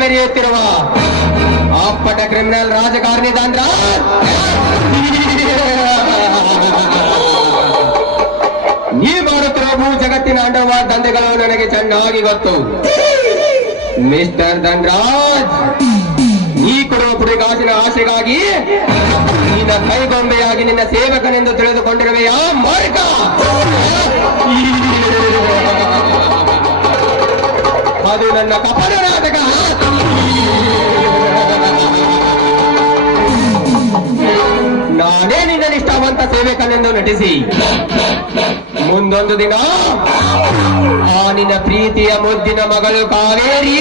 ಮೆರೆಯುತ್ತಿರುವ ಅಪ್ಪಟ ಕ್ರಿಮಿನಲ್ ರಾಜಕಾರಣಿ ಧನ್ರಾಜ್. ನೀ ಮಾಡುತ್ತಿರುವ ಭೂ ಜಗತ್ತಿನ ಅಂಡವಾದ ದಂಧೆಗಳು ನನಗೆ ಚೆನ್ನಾಗಿ ಗೊತ್ತು ಮಿಸ್ಟರ್ ಧನ್ರಾಜ್. ನೀ ಕೊಡುವ ಪುಡಿಗಾಸಿನ ಆಸೆಗಾಗಿ ನಿನ್ನ ಕೈಗೊಂಬೆಯಾಗಿ ನಿನ್ನ ಸೇವಕನೆಂದು ತಿಳಿದುಕೊಂಡಿರುವೆಯಾ ಮಾರ್ಗ? ಅದು ನನ್ನ ಕಪಟ ನಾಟಕ. ನಾನೇ ನಿನ್ನ ನಿಷ್ಠಾವಂತ ಸೇವಕನೆಂದು ನಟಿಸಿ ಮುಂದೊಂದು ದಿನ ಆ ನಿನ್ನ ಪ್ರೀತಿಯ ಮುದ್ದಿನ ಮಗಳು ಕಾವೇರಿ